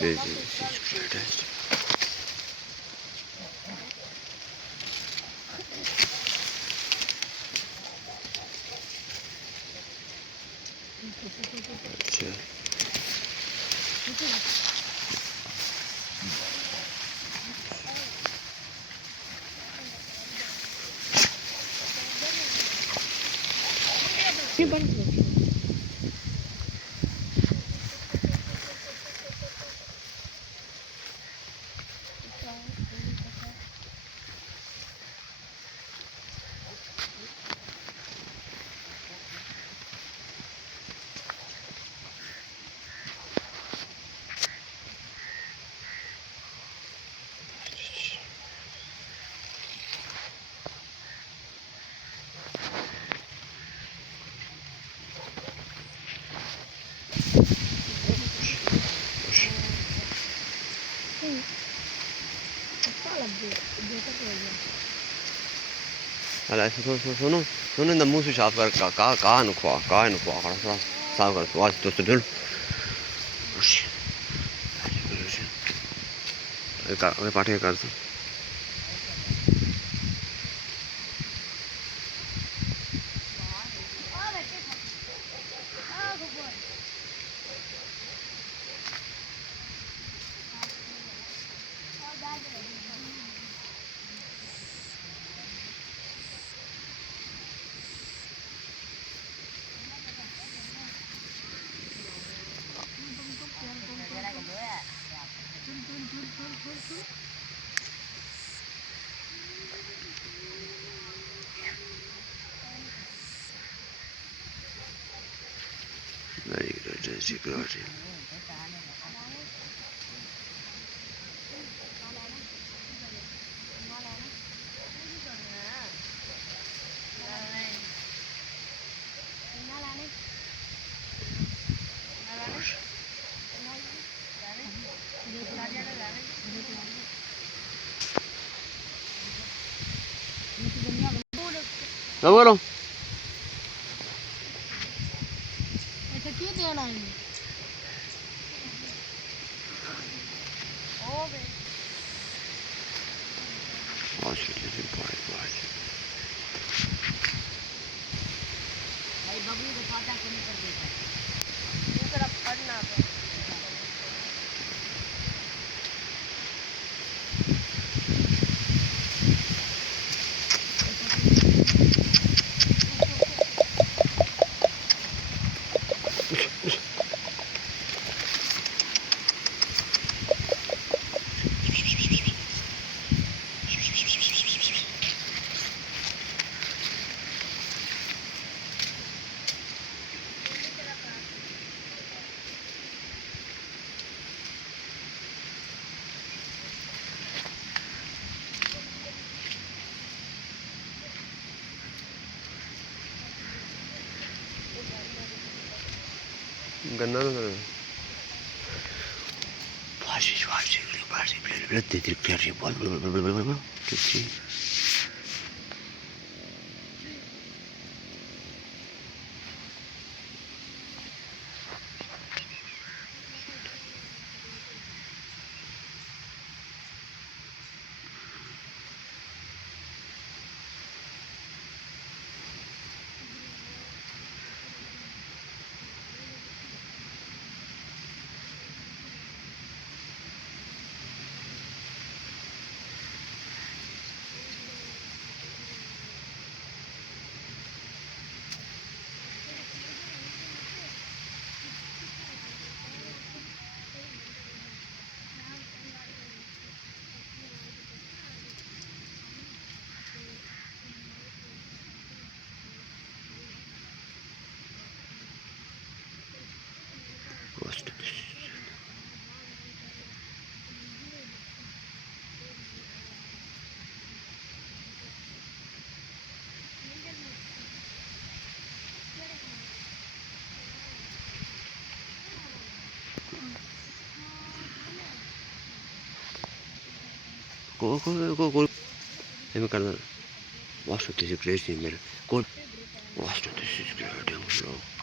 This is greatest. अच्छा ये बंद करो। Allora, sono in da musica per ca no qua, cara sa कर तो आज तो दिल का पाठे कर तो very good. क्या बोल रहा हूँ अच्छा क्यों देना है भाई बबलू को काटा कम कर देता ये तरफ पड़ना है गन्ना ना को एम करना vastu this is great email. Good. Wastu this is great.